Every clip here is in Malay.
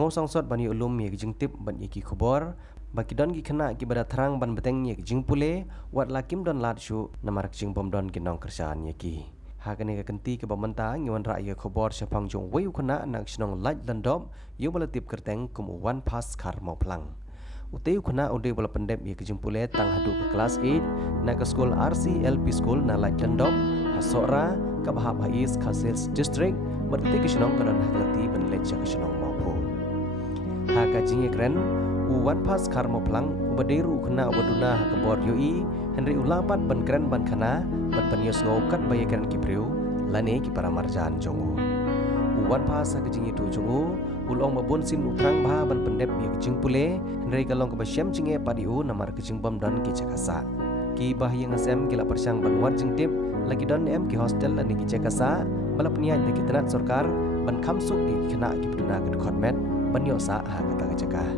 Songo sangsot ban yu ulum ye jing tip ban ye ki khobor baki don ki khana ki bada tharang ban beteng ye jing pule wat lakim don lat shu namar jing bom don ki nong kerjaan ye ki hakane ka kenti ke bamanta ngiwan ra ye khobor sepang jong weu khana nak snong laj landop yu bala tip kerteng kum one pass khar mo plang uteu khana ode bala pendep ye jing pule tang hadu ke kelas 8 na ke school RCLP school na laj landop hasora ka bahab hais khasels district berarti ke snong karon haklati ban lej ke snong mo pho haka jinge kren one pass karmo plang ubadiru khna ubaduna hakabor yoi henry ulapat ban kren ban khana ban panyos ngokat bayakan kipriu lane ki para marjan jongo one pass hak jinge tu jongo ulong mabon sin utrang ba ban pendep ye jing pule henry kalong ka basyam jinge padiu namar ke jing bom don ki cakasa ki bahya ngasem gila persang ban war jing tip lagi don em ki hostel lane ki cakasa balap niat de kitnat sarkar ban khamsuk ki khna ki pduna ke khotmet ban yo sa ha kata cakah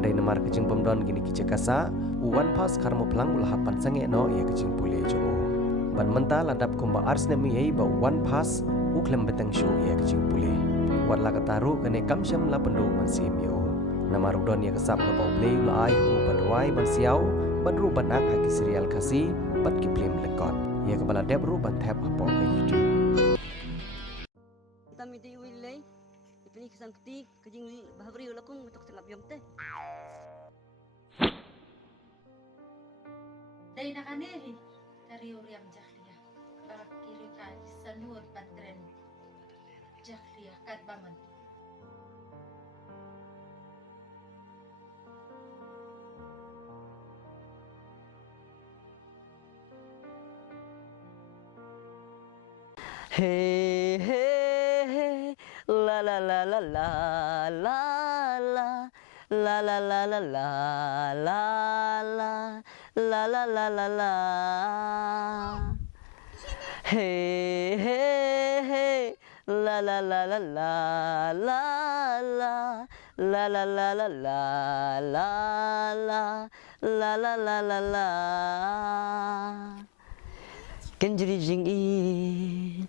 Andai namar kecing pemdon gini kicik kasa, uwan pas karmo pelang ulah pan sange no ia kecing pule jongo. Ban mental adap kumba ars nemi ei ba uwan pas uklem beteng show ia kecing pule. Wat la kataru kene kamsyam la pendu mansim yo. Namar udon ia kesap ke bau play ulai u ban wai ban siau ban ru ban ak haki serial kasi ban kiplim lengkot. Ia kepala dep ru ban tap apa ke YouTube. Kami di wilayah ini kesan ketik kejing bahari ulakung untuk tengap yom teh. Dari nakaneri dari uriam jahlia kiri kan sanur patren jahlia kat baman. Hey hey hey la la la la la la la la la la la la la la la la la la hey hey hey la la la la la la la la la la la la la la la la la kenjri jingi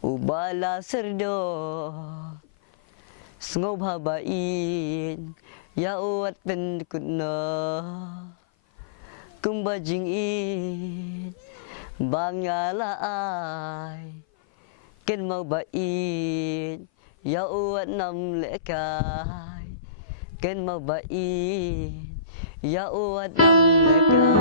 ubala serdo sngau babain ya uat pen kunna kumbajing in bangala ai ken mau bain ya uat nam lekai ken mau bain ya uat nam lekai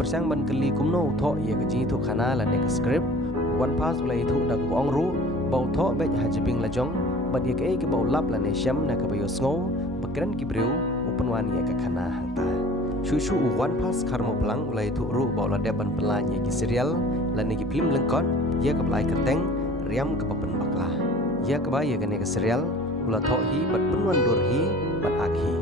persang ban keli kumno tho ye keji tu khana la nek script one pass ulai thu da ko ongru bau tho be hajibing la jong bad ye ke bau lap la ne sham na ka bayo sngo bakran ki breu open wan ye ka khana hangta shushu one pass karmo pelang ulai thu ru bau la de ban pelan ye ki serial la ne ki film lengkot ye ka blai kerteng riam ka papen bakla ye ka ba ye ka ne ka serial ula tho hi bat penwan dur hi bat akhi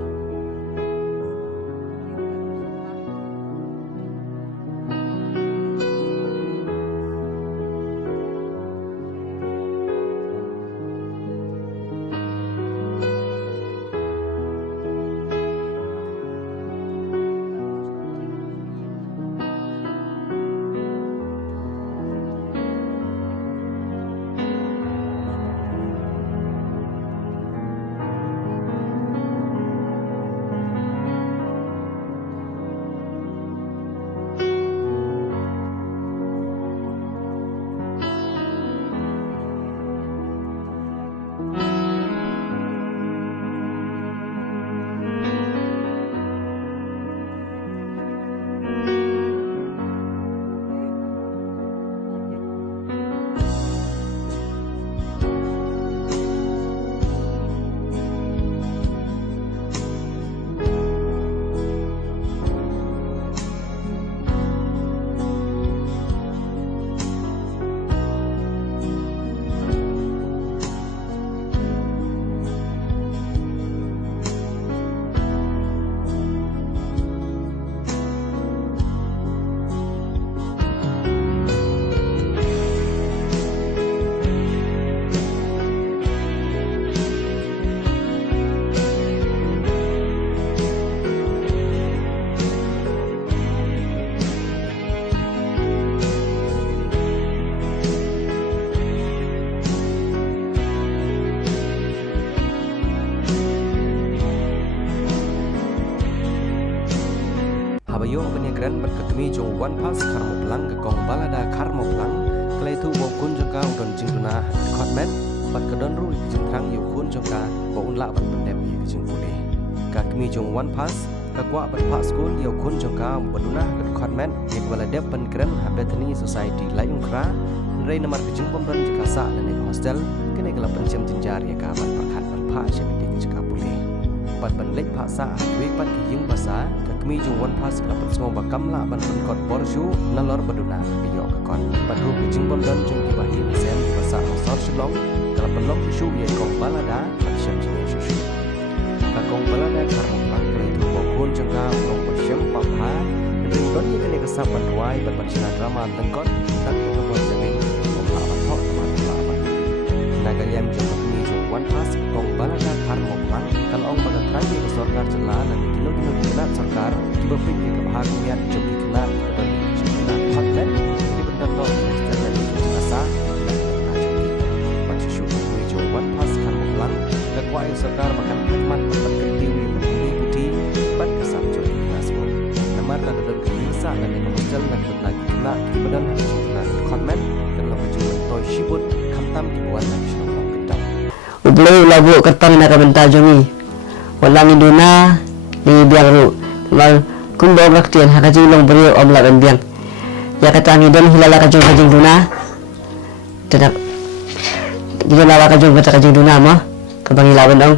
yo penyegeran berketemi jong one pass karmo pelang ke kong balada karmo pelang kelai tu bo kun jongka udon jing tuna kotmen bat kedon ru ke jing trang yo kun jongka bo unla bat pendep ye ke jing pule ka kemi jong one pass ka kwa bat pak school yo kun jongka baduna ke kotmen ye bala dep penyegeran habetani society layung kra rei namar ke jing pomban jika sa lene hostel kene kala pencem tinjar ye ka bat perkhat bat pa she ke jika pule bat ban lek pa sa dwi pat ki ying basa ka kemi jung one pass ka pat smong bakam la ban pun kot borshu nalor baduna ke yo ka kon bat ru ki jing bom dan jung ki bahi sem ki basa sor shlong ka pat long shu ye kong balada pat shem jing shu ka kong balada kar mong lang kle tu bo kun jung ka long ba shem pa ha ring don ye kene ka sa ban ruai bat ban china drama tan kot tak ka bo jeng om la ban tho ma la ban naga yam jung kemi jung one pass kong balada kar mong lang kal ong bagat trai ke sarkar jela nan kilo kena sarkar kiba ping ke bahagian jom kena betul kena hotline di benar lo setelah itu asa macam syukur tu one pass kan pulang kekuai sarkar makan khidmat makan tiwi ini putih ban kesam jom kena sebut namar dan dan kisa dan yang hostel dan lagi kena di benar kena comment dan lo kecil toy shibut kamtam kibuan lagi selama kendang ublay lagu kertang na kabenta jongi walang iduna ni biang ru mal kumbo raktian hakajing long beri om la biang ya katang idon hilala kajong kajing duna tidak hilala kajing duna mah kabang ilawan ong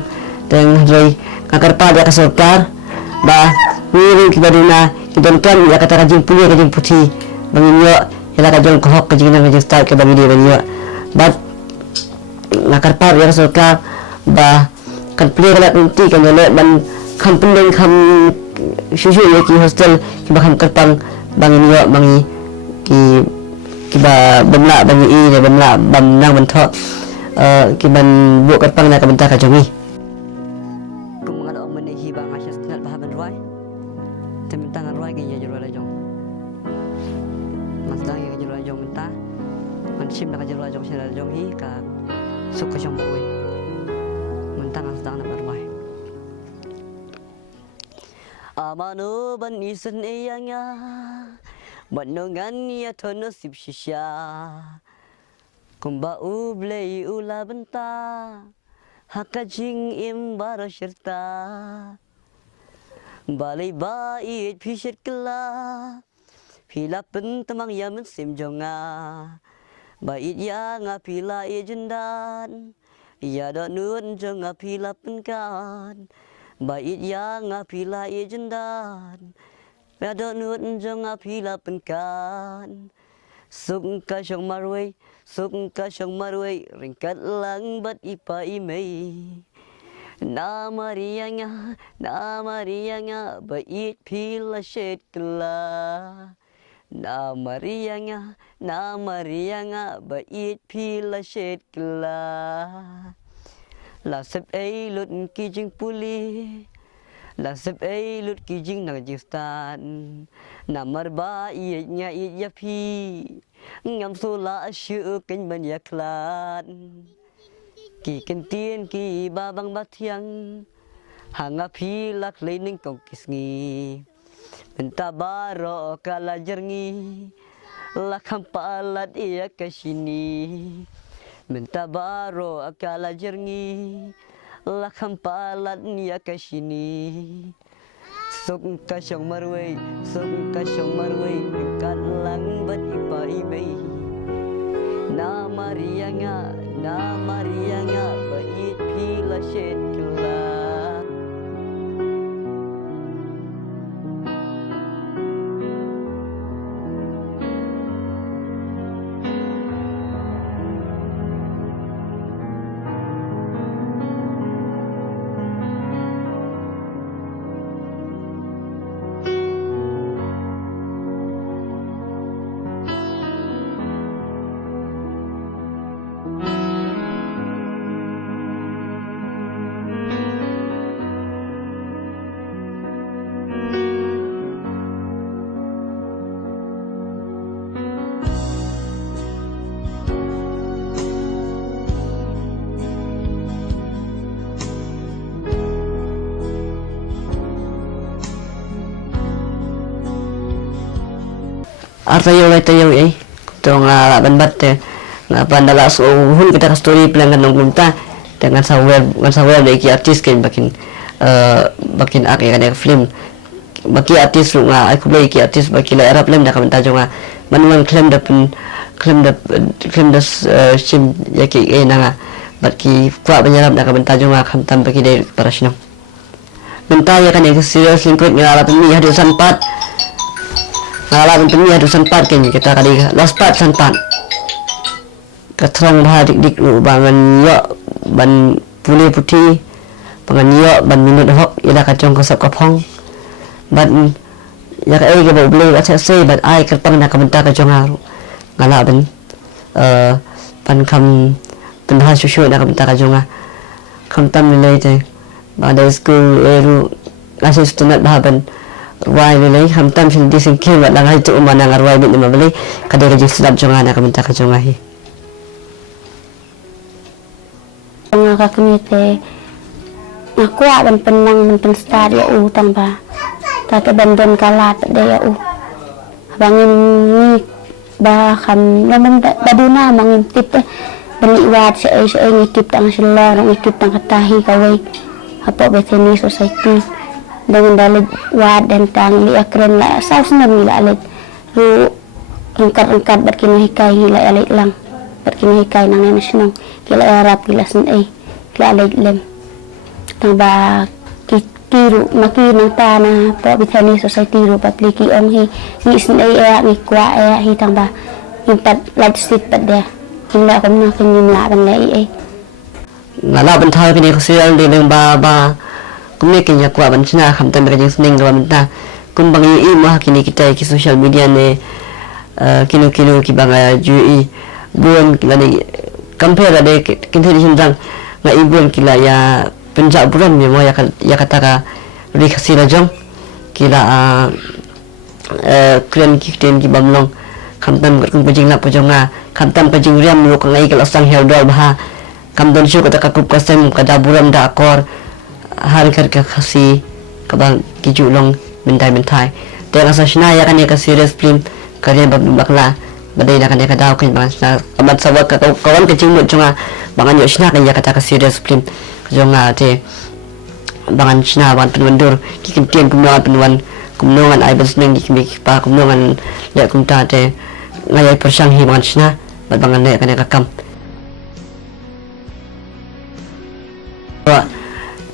teng rei kakar pa dia kasorkar ba wiri kibaduna idon kan ya kata kajing puli kajing putih bangin yo hilala kajong kohok kajing nang kajing start ke bangi dia bangi yo bat nakar pa dia kasorkar ba kan puli kala unti kan le ban kam pendeng kam susu ye ki hostel ki bakam kerpang bangin yo bangi ki ba bamla bangi i le bamla bam nang ban tho ki ban bu kerpang na kabenta ka jongi kum ngalo meni hi bang asyas nat bah ban roi tem tangan roi ki ye jero la jong mas dang ye jero la jong menta man sim na ka jero la jong sel jong hi ka suk ka jong boy mentang asdang na barwai amano ban isan eyanga manongan ya tono sip shisha kumba ublei ula benta hakajing imbara syirta balai bait pishet kela pila pentemang ya mensim jonga bait ya ngapila ejendan ya do nun jonga pila penkan bait ya ngapila ejendan ya do nun jonga pila penkan sungka syong marway ringkat lang bat ipa imei na marianga bait pila shet kela na marianga bait pila shet kela la sep ei lut ki jing puli la sep ei lut ki jing nang jistan namar ba ye nya ya pi ngam sula syu ken ban ya klan ki ken tien ki ba bang ba thiang hanga pi lak lening kong kisngi benta baro kala jerni lakam palat ia kesini benta baro kala jerni lakam palat ia kesini suk kasyong marway kan lang bat ipa imei na marianga bait pila shet kela tayo tong ban bat nga pandala so hun kita ka story plan nang kumta dengan sa web de ki artist ken bakin aki kan film baki artist nga aku play ki artist baki la arab lem da kamta jo nga manuan claim da sim yaki nga baki kwa banyaram da kamta jo nga kamtam baki de para sino menta ya kan serious lingkut ngala pemi hadu sanpat ken kita kali last part sanpat katrang bah dik bangan yo ban pulih putih bangan yo ban minut hok ila kacong kosap kapong ban ya ai ke boleh acha sei ban ai kerpang na kamenta kacong haru ngala ban pan kam pendah susu na kamenta kacong kam tam nilai te pada school eru ngasih student bahaban wai nilai kam tam sin disingkin wat langai tu umana ngarwai bit nama beli kadai rejik sedap jonga na kamenta kacong hi nga community aku akan penang men start ya utang ba tata bandon kalat de ya bangin ni ba kham namam baduna mangin tip beli wat se ngikip tang sila ngikip tang katahi kawai apa Bethany Society dengan dalit wat dan tang li akren la saus na nila alit ru engkat berkinahikai nila alit lang berkinahikai nang national kila Arab kila sen kila alit lem tang ba kiru maki nang tana po Bethany Society ru patliki om hi ni sen ni kwa hi tang ba impat lat sit pad dia hingga kom na kin la ban lai ngala ban thai kini khosial de leng ba kumne kin yakwa ban china kham tam ka jing sning ram ta kum bangi i ma kini kita ki social media ne kino ki banga ju buon kila ni compare de kin thedi hindang nga i buon kila ya penjak buran me mo ya kata ka ri khasira jong kila kren ki ten ki bamlong kham tam kum pajing la pajonga kham tam pajing riam lu ka ngai kala sang hel dol bah kam don syu kata kakup kasem kada buram da akor har kar ka khasi kabang kijulong mentai te rasa shna ya kan ya ka serious film kare bakla badai na kan ya ka daw kin bang na amat sawak ka kawan ka jingmut chunga bangan yo shna kan ya kata ka serious film jonga te bangan shna ban penundur kikin tien kumna penwan kumnongan ai basneng ki pa kumnongan le kumta te ngai persang hi bangan shna bangan le kan ya ka kam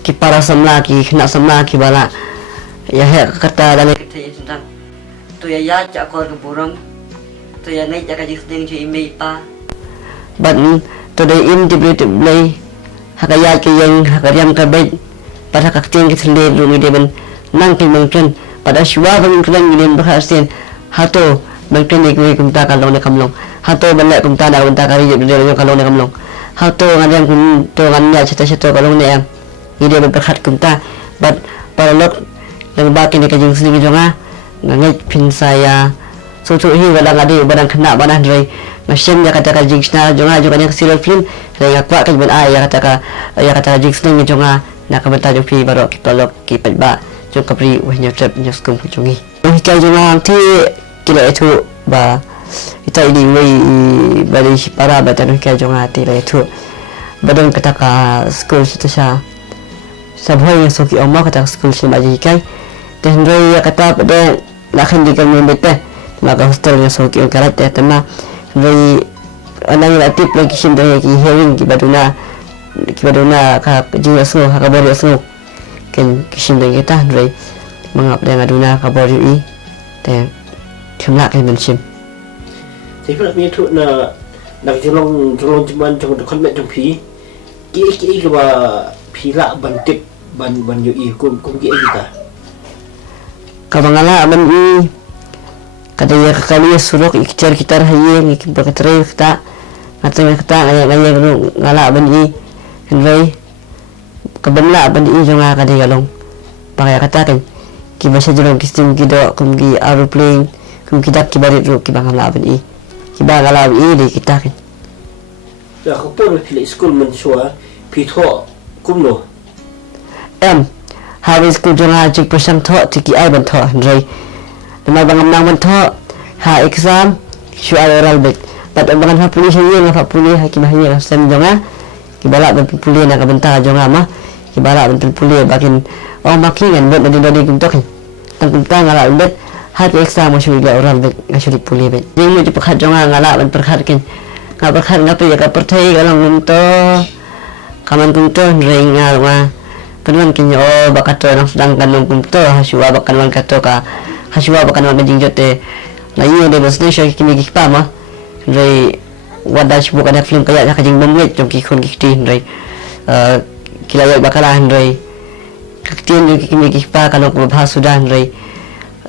ki para samla ki khna samla ki bala ya he kata dale kete tentang tu ya cha ko burung tu ya nai ja ka jisding chi ime pa ban to dai im diblet blai hakaya ki yang hakariam ka bai pada kakting ki thle lu mi deben nang ki mengken pada shwa bang klang ngin bahasin hato mengken ni kumta ka long ne kamlong hato ban kumta da kumta ka ri je ka long ne kamlong hato ngadiam kum to nganya cita-cita ka long ne am ini dia berkat kumta but para lok yang baki ni kajing sini jonga ngai pin saya so hi wala ngadi badang kena banan rei ngasem ya kata kajing sna jonga jonga yang serial film rei akwa ka ben ya kata kajing sini jonga na ka benta jopi baro ki palok ki pajba jong kapri wahnya trap nyaskum jongi ka jonga ti kila itu ba ita ini wei bari para batan ka jonga ti rei itu badang kata ka school sitasha sabhoy soki omma kata school sima jikai dan roi kata pada lakan di kami bete maka hostel yang soki karat ya tema roi anang latip lagi sim dari ki hearing ki baduna ka jiwa so ka bori so ken kisim dari kita roi mangap dengan aduna ka bori i te kemla kan mensim thì các bạn thu là đặc trong cuman trong con mẹ trong phí cái bà phí lạ bần tịch ban yo i kum ki kita kabangala ban i kadaya kali surok ikcar kitar haye ngik bakatre kita ngateng kita ngaya ngala ban i henry kabanla ban i jonga kadaya long pakaya kata kan ki basa jolong kistim kido kum ki aeroplane kum kidak ki barit ru ki bangala ban i ki bangala i di kita kan ya ko por ki school man shwa pitho kumno Harus ku jonga cik persang tho tiki ai ban tho rei nama bangam nang ban tho ha exam soal oral bet pat abangan ha puli saja ngapa puli hakimahnya sem jonga kibala ben puli nak bentar jonga mah kibala ben puli bakin makingan bet dari kuntok tentang ngala bet hat exam masih juga oral bet ngasih puli bet yang mau diperkat jonga ngala ben perkatkan ngapa ya ka pertai kalau untuk kaman kunto ringal mah penuan kinyo bakato nang sedang kanong kunto hasua bakan kato ka hasua bakan wan jingjote na iyo de bosne sho kimi gikpa ma rei wadash buka dak film kaya ka jing bomwet jong ki khon gikti rei kilaya bakala rei kaktian jong kimi gikpa kalau ko bahas sudah rei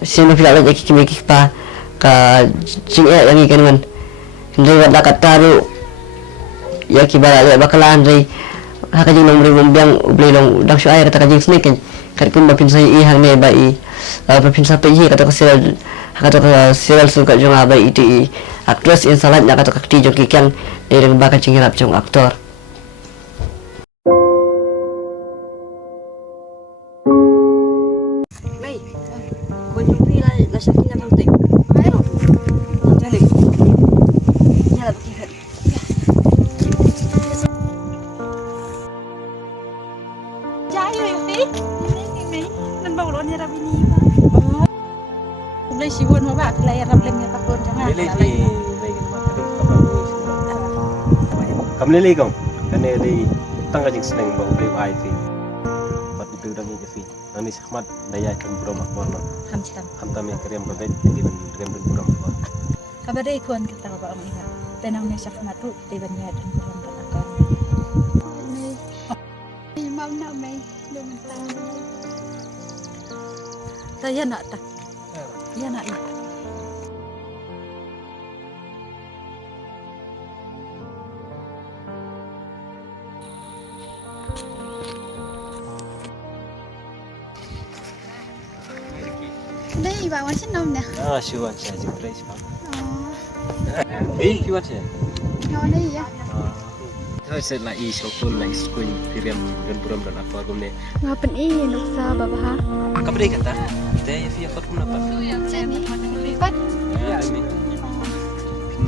sino pila lagi kimi gikpa ka jing yang ikan man rei wada kataru ya kibala bakala rei hakajing long bombyang ublay long dang shu ay kata kajing snake kat kun bapin sa ihang ne bai bapin sa pe hi kata ka serial suka jong abai iti actress in salat na kata kakti jong kikyang de reng baka cingirap jong aktor May kunjung pila la sakina penting ayo jalik ya begitu Jaya ya, Fi. Ini nan bau lo ni rabini. Boleh sibun ma ba kelai rab lem ya pakon jangan. Kam lele kong kane di tangga jing seneng bau beli ai ti pat itu dang ni fi nani sahmat daya kan brom akbar no Hamstam. hantam yang kriam babet di ben kriam ben brom akbar Kabadai kuan kita ba ang ina. Tenang ni sakmatu di banya dan bulan katakan. Mau nak mai dum tang. Taya nak tak. Ya nak ya. Đây bà muốn xin nông nè. shuan sha jing place pa ki wat ya Ngon đi ya. thôi sẽ lại i sokul lai school kriam ben brom dan akbar gumne Ngapain ini nuk sa baba ha? kabri kata te ya fi afat kun apa Sini. Lipat. ya mi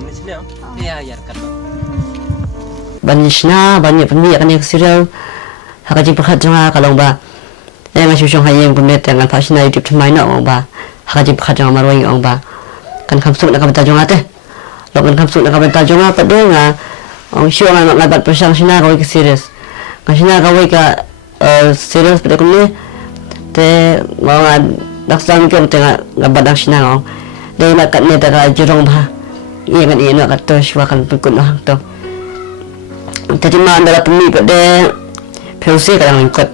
ni sini ya ya kan banyak penmi akan yang serial hakajing perkat jonga kalong ba masih usung hayeng kumet dengan pasina YouTube main ong ba hakajing perkat jonga marwing ong ba kan kamsuk nak kabenta jonga teh lo kan kamsuk nak kabenta jonga pade nga ong sio nga ngabat persang sina kawai ke serius kasina kawai ka serius pade kunni te mau daksang ke tengah ngabat dang sina ong dei nak kat ne ta ka jirong ba iya kan iya nak kat shwa kan pekut nah to tadi mah adalah pemi pada POC kadang ikut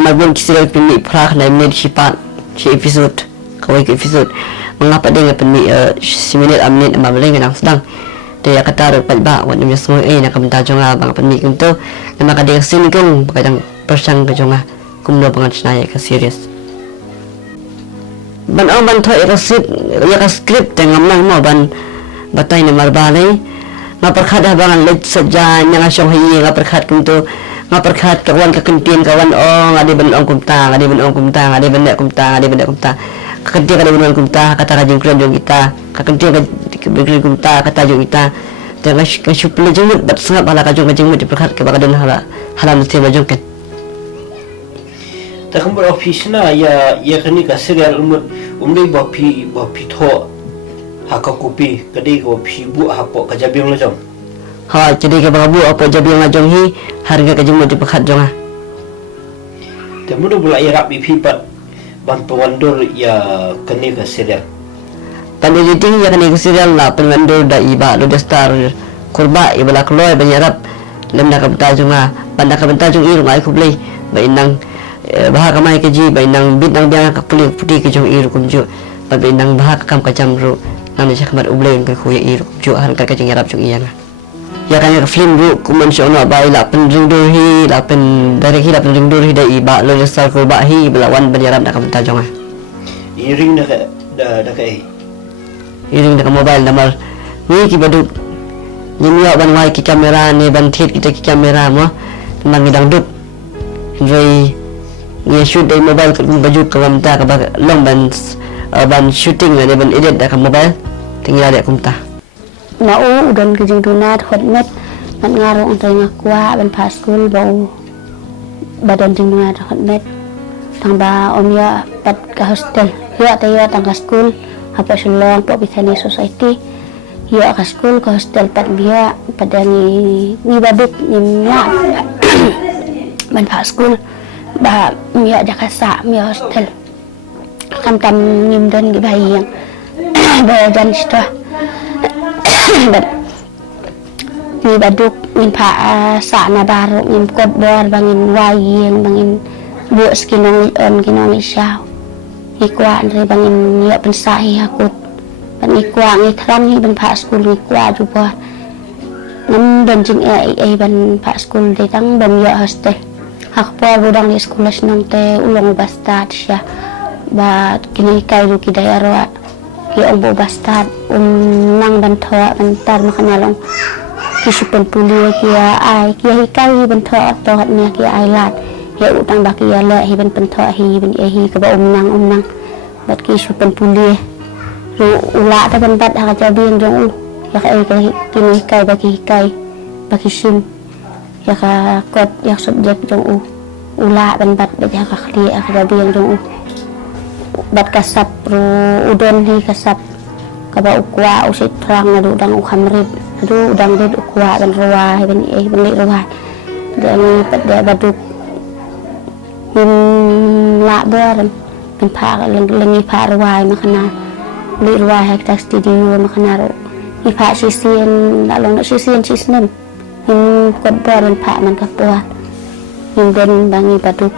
maupun kisah pemi perak dan minit sifat si episode kawai ke episode mengapa dia pemi seminit aminit mabaleng kadang sedang dia kata dapat ba wan dia semua nak bentar jonga bang pemi untuk nama kadang sini kong kadang persang ke jonga kumno banget senaya ke serius ban ban thoi resip ya ka script tengam nang mo ban batai ni marbalai ngaperkhat abangan let saja yang asyong hiyi ngaperkhat kuntu ngaperkhat kawan kekentin kawan ngadi ben ong kumta ngadi ben ong kumta ngadi ben nek kumta ngadi ben nek kumta kekentin kada ben kumta kata kajing kren jong kita kekentin kajing kumta kata jong kita jangan kasyuple jengmut bat sengap hala kajong jengmut diperkhat ke bakadan hala mesti bajong kan ta khambar office na ya kani ka serial umdei ba phi tho hakakupi kadai ko phibu hapo kajabiang la jong ha jadi ke babu apa jabiang la jong hi harga ka jengmut diperkhat jonga te mudu bula irap bi phipat ban pawandor ya kani ka serial pandai editing ya kani ka serial la penwandor da iba lo star kurba ibala kloy banyarap lemna ka jonga banda ka jong iru ngai kublei bainang bahaka mai ke ji bainang bidang biang ka putih ke jong iru kumju bainang bahaka kam ka jamru nang ni sakmat ublei ke khuya iru ju har ka jeng yarap jong iyang ya kan ka film ru kuman shono bai la pen ringdur hi la pen dari hi la pen ringdur hi dai ba lo star kurba hi belawan banyarap nak ka jonga iring da ka iring da mobile namar ni ki baduk nyimya ban wai ki kamera ni ban thit kita ki kamera mo mangidang dup rei ni shoot dai mobile ka baju ka gamta ka long ban ban shooting ada ban edit dah mobile tinggal ada kumta mau udon ke jing duna hot met mat ngarong teng akwa ban pa school bau badan jing duna hot met tang ba om ya pat ka hostel ya ta ya tang ka school apa sulong po bisani society ya ka school ka hostel pat biya padani ni baduk ni nya ban pa school ba ya jakasa mi hostel kam tam nim don gi bayang ba jan sta bat ni baduk min pa sa na baru min kod bor bangin wayeng bangin bu skinong on kinong isyaw ikwa andre bangin ya pensahi akut ban ikwa ngi tram ni ban pa school ikwa juga nam dan jing ban pa school de tang ban ya hostel hak po budang di sekolah senang te ulong bastard sya ba kini kai ru kidaya ro ki ombo bastard nang ban thoa ban tar makanalong kisupen puli kia ai kia hikai ban thoa to hat nya kia ai lat ya utang baki ya le hi ban thoa hi ban hi ka ba nang bat kisupen puli ru ula ta ban bat ha ja biang jong ya kai kini kai baki sim ya ka kot ya subjek jong ula ban bat ba ja ka khli ka biang jong bat kasap ru udon hi kasap kaba ukwa usit terang ngadu dang ukhamrib adu udang red ukwa ban ruwa ban ban li ruwa dan pat dia baduk min la boran ban pa lengi pa ruwa makana li ruwa hek tak studio makana ro ni pa sisien la long sisien sisnem min kod boran pa man ka puat min den bangi baduk